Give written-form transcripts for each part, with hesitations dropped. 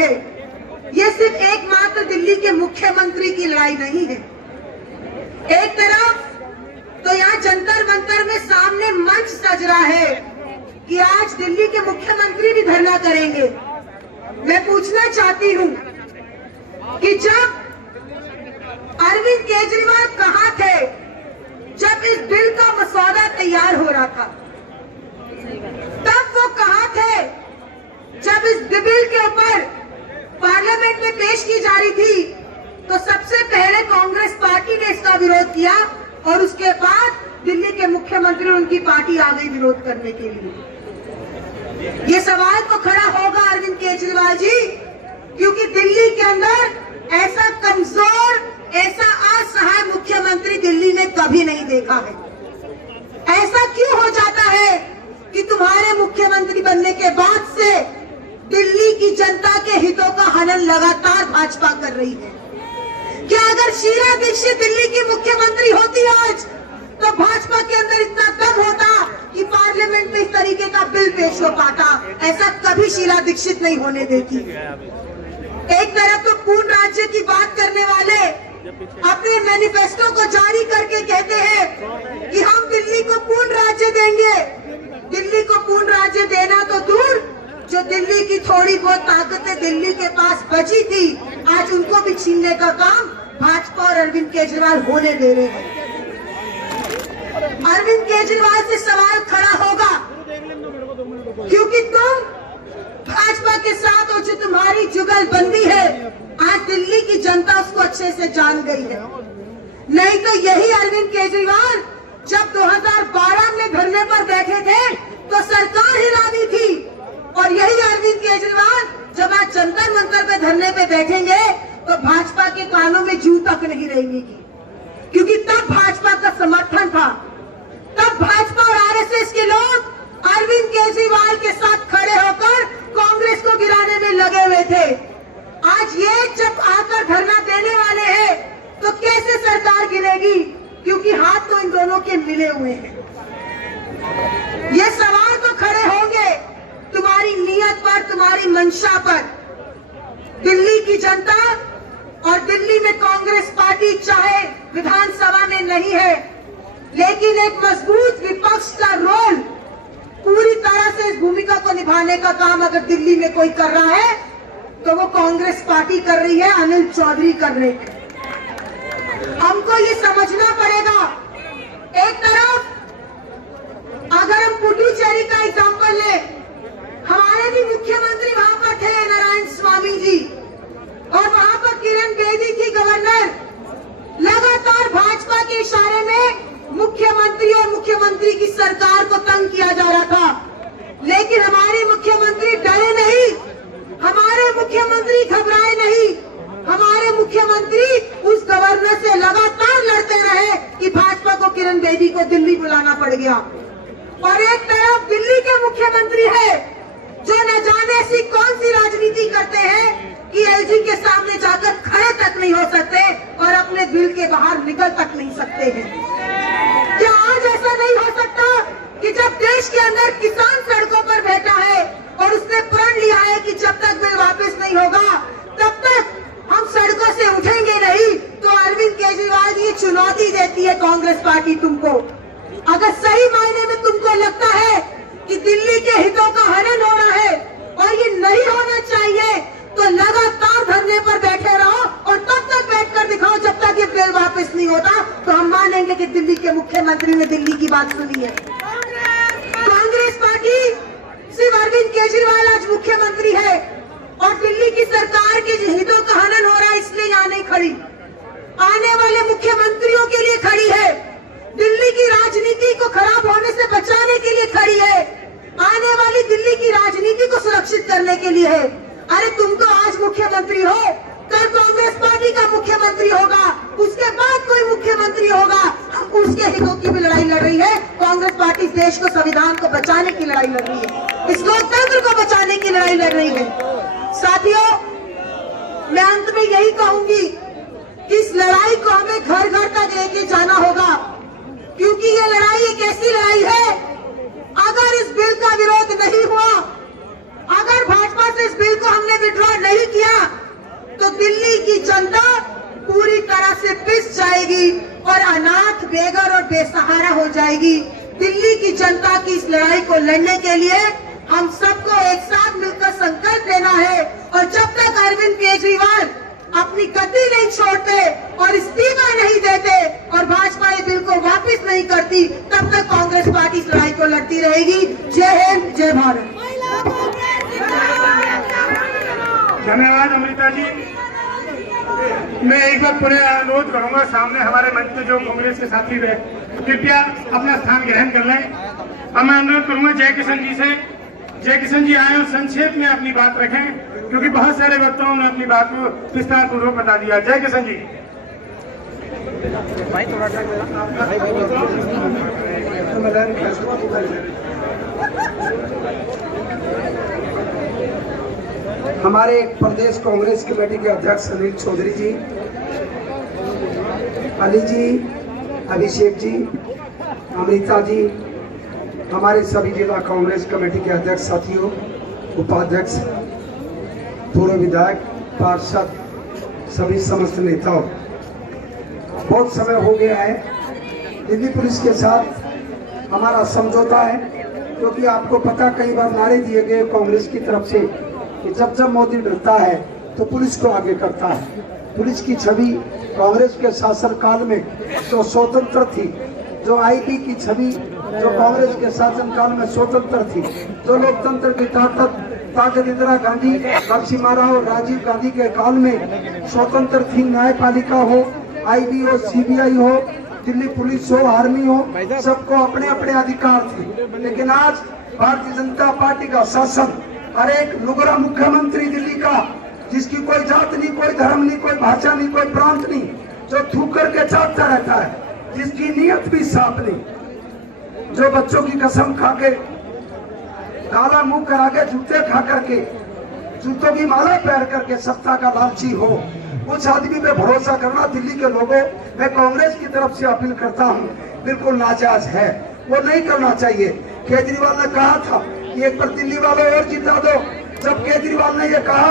है। ये सिर्फ एकमात्र दिल्ली के मुख्यमंत्री की लड़ाई नहीं है। एक तरफ तो यहाँ जंतर मंतर में सामने मंच सज रहा है कि आज दिल्ली के मुख्यमंत्री भी धरना करेंगे। मैं पूछना चाहती हूँ कि जब अरविंद केजरीवाल कहाँ थे जब इस बिल का मसौदा तैयार हो रहा था? तब वो कहाँ थे जब इस बिल के ऊपर पार्लियामेंट में पेश की जा रही थी? तो सबसे पहले कांग्रेस पार्टी ने इसका विरोध किया और उसके बाद दिल्ली के मुख्यमंत्री और उनकी पार्टी आ गई विरोध करने के लिए। ये सवाल तो खड़ा होगा अरविंद केजरीवाल जी, क्योंकि दिल्ली के अंदर ऐसा कमजोर, ऐसा असहाय मुख्यमंत्री दिल्ली ने कभी नहीं देखा है। ऐसा क्यों हो जाता है कि तुम्हारे मुख्यमंत्री बनने के बाद से दिल्ली की जनता के हितों का हनन लगातार भाजपा कर रही है? क्या अगर शीला दीक्षित दिल्ली की मुख्यमंत्री होती आज, तो भाजपा के अंदर इतना दम होता कि पार्लियामेंट में इस तरीके का बिल पेश हो पाता? ऐसा कभी शीला दीक्षित नहीं होने देती। एक तरफ तो पूर्ण राज्य की बात करने वाले अपने मैनिफेस्टो को जारी करके कहते हैं कि हम दिल्ली को पूर्ण राज्य देंगे। दिल्ली को पूर्ण राज्य देना तो दूर, जो दिल्ली की थोड़ी बहुत ताकतें दिल्ली के पास बची थी, आज उनको भी छीनने का काम भाजपा और अरविंद केजरीवाल होने दे रहे हैं। अरविंद केजरीवाल से सवाल खड़ा होगा क्योंकि तुम भाजपा के साथ और जो तुम्हारी जुगलबंदी है, आज दिल्ली की जनता उसको अच्छे से जान गई है। नहीं तो यही अरविंद केजरीवाल जब 2012 में धरने पर बैठे थे तो सरकार हिला दी थी, और यही अरविंद केजरीवाल जब आज जंतर मंतर पे धरने पे बैठेंगे तो भाजपा के कानों में जू तक नहीं रहेंगी, क्योंकि तब भाजपा का समर्थन था। तब भाजपा और आरएसएस के लोग अरविंद केजरीवाल के साथ खड़े होकर कांग्रेस को गिराने में लगे हुए थे। आज ये जब आकर धरना देने वाले हैं तो कैसे सरकार गिरेगी? क्योंकि हाथ तो इन दोनों के मिले हुए हैं। ये सवाल तो खड़े होंगे तुम्हारी नीयत पर, तुम्हारी मंशा पर। दिल्ली की जनता और दिल्ली में कांग्रेस पार्टी चाहे विधानसभा में नहीं है, लेकिन एक मजबूत विपक्ष का रोल पूरी तरह से इस भूमिका को निभाने का काम अगर दिल्ली में कोई कर रहा है तो वो कांग्रेस पार्टी कर रही है, अनिल चौधरी कर रहे हैं। हमको ये समझना पड़ेगा, एक तरफ अगर हम पुडुचेरी का एग्जाम्पल ले, हमारे भी मुख्यमंत्री वहां पर थे नारायण स्वामी जी, और वहां पर किरण बेदी थी गवर्नर। लगातार भाजपा के इशारे में मुख्यमंत्री और मुख्यमंत्री की सरकार को तंग किया जा रहा था, लेकिन हमारे मुख्यमंत्री डरे नहीं, हमारे मुख्यमंत्री घबराए नहीं, हमारे मुख्यमंत्री उस गवर्नर से लगातार लड़ते रहे कि भाजपा को किरण बेदी को दिल्ली बुलाना पड़ गया। और एक तरफ दिल्ली के मुख्यमंत्री है जो न जाने ऐसी कौन सी राजनीति करते हैं कि एलजी के सामने जाकर खड़े तक नहीं हो सकते और अपने दिल के बाहर निकल तक नहीं सकते हैं। क्या आज ऐसा नहीं हो सकता कि जब देश के अंदर किसान सड़कों पर बैठा है और उसने प्रण लिया है कि जब तक बिल वापस नहीं होगा तब तक हम सड़कों से उठेंगे नहीं, तो अरविंद केजरीवाल ये चुनौती देती है कांग्रेस पार्टी तुमको। अगर सही मायने में तुमको लगता है कि दिल्ली के हितों का हनन हो रहा है और ये नहीं होना चाहिए, तो लगातार धरने पर बैठे रहो और तब तक बैठकर दिखाओ जब तक ये बिल वापस नहीं होता, तो हम मानेंगे कि दिल्ली के मुख्यमंत्री ने दिल्ली की बात सुनी है। कांग्रेस पार्टी सिर्फ अरविंद केजरीवाल आज मुख्यमंत्री है और दिल्ली की सरकार के हितों का हनन हो रहा है, इसलिए यहाँ नहीं खड़ी, आने वाले मुख्यमंत्रियों के लिए खड़ी है, दिल्ली की राजनीति को खराब होने से बचाने के लिए खड़ी है, आने वाली दिल्ली की राजनीति को सुरक्षित करने के लिए है। अरे तुम तो आज मुख्यमंत्री हो, कल कांग्रेस पार्टी का मुख्यमंत्री होगा, उसके बाद कोई मुख्यमंत्री होगा, हम उसके हितों की भी लड़ाई लड़ रही है। कांग्रेस पार्टी देश को, संविधान को बचाने की लड़ाई लड़ रही है, इस लोकतंत्र को बचाने की लड़ाई लड़ रही है। साथियों, मैं अंत में यही कहूंगी कि इस लड़ाई को हमें घर घर तक लेके जाना होगा, क्योंकि ये लड़ाई एक ऐसी लड़ाई है, अगर इस बिल का विरोध नहीं हुआ, अगर भाजपा से इस बिल को हमने विड्रॉ नहीं किया करेगी और अनाथ, बेघर और बेसहारा हो जाएगी। दिल्ली की जनता की इस लड़ाई को लड़ने के लिए हम सबको एक साथ मिलकर संकल्प लेना है और जब तक अरविंद केजरीवाल अपनी गद्दी नहीं छोड़ते और इस्तीफा नहीं देते और भाजपा ये बिल को वापस नहीं करती, तब तक कांग्रेस पार्टी इस लड़ाई को लड़ती रहेगी। जय हिंद, जय भारत। धन्यवाद अमृता जी। मैं एक बार पुनः अनुरोध करूंगा, सामने हमारे मंच में जो कांग्रेस के साथी रहे, कृपया अपना स्थान ग्रहण कर लें। अब मैं अनुरोध करूंगा जय किशन जी से, जय किशन जी आए और संक्षेप में अपनी बात रखें, क्योंकि बहुत सारे वक्ताओं ने अपनी बात को विस्तार पूर्वक बता दिया। जय किशन जी। हमारे प्रदेश कांग्रेस कमेटी के अध्यक्ष अनिल चौधरी जी, अली जी, अभिषेक जी, अमृता जी, हमारे सभी जिला कांग्रेस कमेटी के अध्यक्ष साथियों, उपाध्यक्ष, पूर्व विधायक, पार्षद, सभी समस्त नेताओं, बहुत समय हो गया है। दिल्ली पुलिस के साथ हमारा समझौता है, क्योंकि आपको पता कई बार नारे दिए गए कांग्रेस की तरफ से कि जब जब मोदी डरता है तो पुलिस को आगे करता है। पुलिस की छवि कांग्रेस के शासन काल में जो स्वतंत्र थी, जो आईबी की छवि जो कांग्रेस के शासन काल में स्वतंत्र थी, जो लोकतंत्र की ताकत इंदिरा गांधी, नरसिम्हा राव, राजीव गांधी के काल में स्वतंत्र थी। न्यायपालिका हो, आईबी हो, सीबीआई हो, दिल्ली पुलिस हो, आर्मी हो, सबको अपने अपने अधिकार थे। लेकिन आज भारतीय जनता पार्टी का शासन और एक नुगरा मुख्यमंत्री दिल्ली का, जिसकी कोई जात नहीं, कोई धर्म नहीं, कोई भाषा नहीं, कोई प्रांत नहीं, जो थूक करके चाटता रहता है, जिसकी नीयत भी साफ नहीं, जो बच्चों की कसम खा के, काला मुंह करा के, जूते खा करके, जूतों की माला पहन करके सत्ता का लालची हो, उस आदमी पे भरोसा करना दिल्ली के लोगों, मैं कांग्रेस की तरफ से अपील करता हूं, बिल्कुल नाजायज है, वो नहीं करना चाहिए। केजरीवाल ने कहा था कि एक बार दिल्ली वालों और जिता दो। जब केजरीवाल ने ये कहा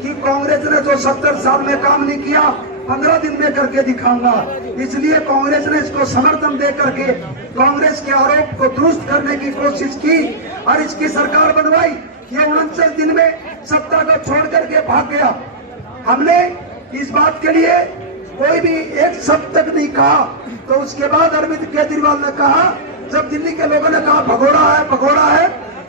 कि कांग्रेस ने जो 70 साल में काम नहीं किया 15 दिन में करके दिखाऊंगा, इसलिए कांग्रेस ने इसको समर्थन दे करके कांग्रेस के आरोप को दुरुस्त करने की कोशिश की और इसकी सरकार बनवाई। ये 49 दिन में सत्ता को छोड़ करके भाग गया। हमने इस बात के लिए कोई भी एक शब्द तक नहीं कहा। तो उसके बाद अरविंद केजरीवाल ने कहा, जब दिल्ली के लोगों ने कहा भगोड़ा है,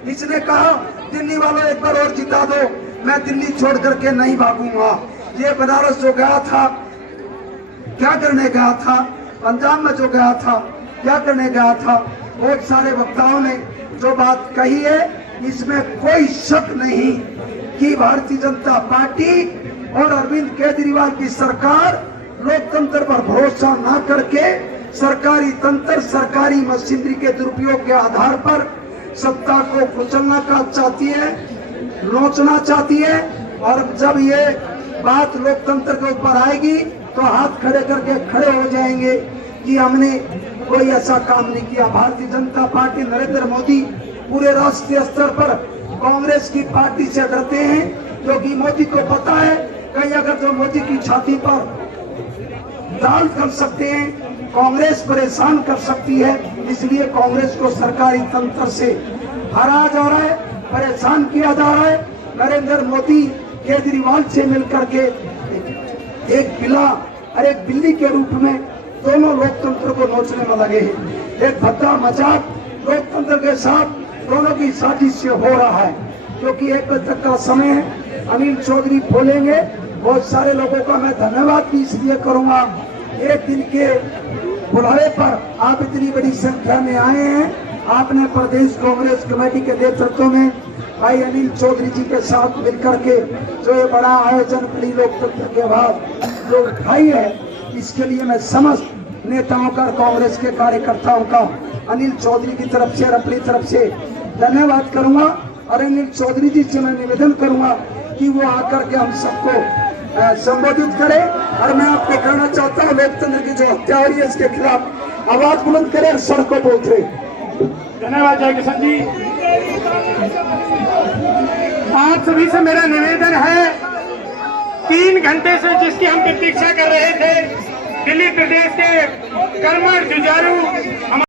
इसने कहा दिल्ली वालों एक बार और जिता दो, मैं दिल्ली छोड़ करके नहीं भागूंगा। ये बनारस जो गया था, क्या करने गया था, पंजाब में जो गया था, क्या करने गया था, बहुत सारे वक्ताओं ने जो बात कही है, इसमें कोई शक नहीं कि भारतीय जनता पार्टी और अरविंद केजरीवाल की सरकार लोकतंत्र पर भरोसा न करके सरकारी तंत्र, सरकारी मशीनरी के दुरुपयोग के आधार पर सत्ता को कुचलना का चाहती है, नोचना चाहती है। और जब ये बात लोकतंत्र के ऊपर आएगी तो हाथ खड़े करके खड़े हो जाएंगे कि हमने कोई ऐसा काम नहीं किया। भारतीय जनता पार्टी, नरेंद्र मोदी पूरे राष्ट्रीय स्तर पर कांग्रेस की पार्टी से डरते हैं, क्योंकि मोदी को पता है कहीं अगर जो मोदी की छाती पर दाल कर सकते हैं, कांग्रेस परेशान कर सकती है, इसलिए कांग्रेस को सरकारी तंत्र से हराया जा रहा है, परेशान किया जा रहा है। नरेंद्र मोदी केजरीवाल से मिलकर के एक बिल्ला और एक बिल्ली के रूप में दोनों लोकतंत्र को नोचने में लगे हैं। एक भद्दा मजाक लोकतंत्र के साथ दोनों की साजिश से हो रहा है। क्योंकि 1 बजे तक का समय है, अनिल चौधरी बोलेंगे। बहुत सारे लोगों का मैं धन्यवाद भी इसलिए करूंगा, एक दिन के बुलावे पर आप इतनी बड़ी संख्या में आए हैं। आपने प्रदेश कांग्रेस कमेटी के नेतृत्व में भाई अनिल चौधरी जी के साथ मिलकर के जो ये बड़ा आयोजन बड़ी लोकतंत्र के बाद जो उठाई है, इसके लिए मैं समस्त नेताओं का, कांग्रेस के कार्यकर्ताओं का अनिल चौधरी की तरफ से और अपनी तरफ से धन्यवाद करूंगा। और अनिल चौधरी जी से मैं निवेदन करूंगा कि वो आकर के हम सबको संबोधित करें। और मैं आपको कहना चाहता हूँ, लोकतंत्र की जो हत्या हो रही है इसके खिलाफ आवाज बुलंद करें, सड़कों पर उतरे। धन्यवाद जय किशन जी। आप सभी से मेरा निवेदन है, 3 घंटे से जिसकी हम प्रतीक्षा कर रहे थे, दिल्ली प्रदेश के कर्मठ जुझारू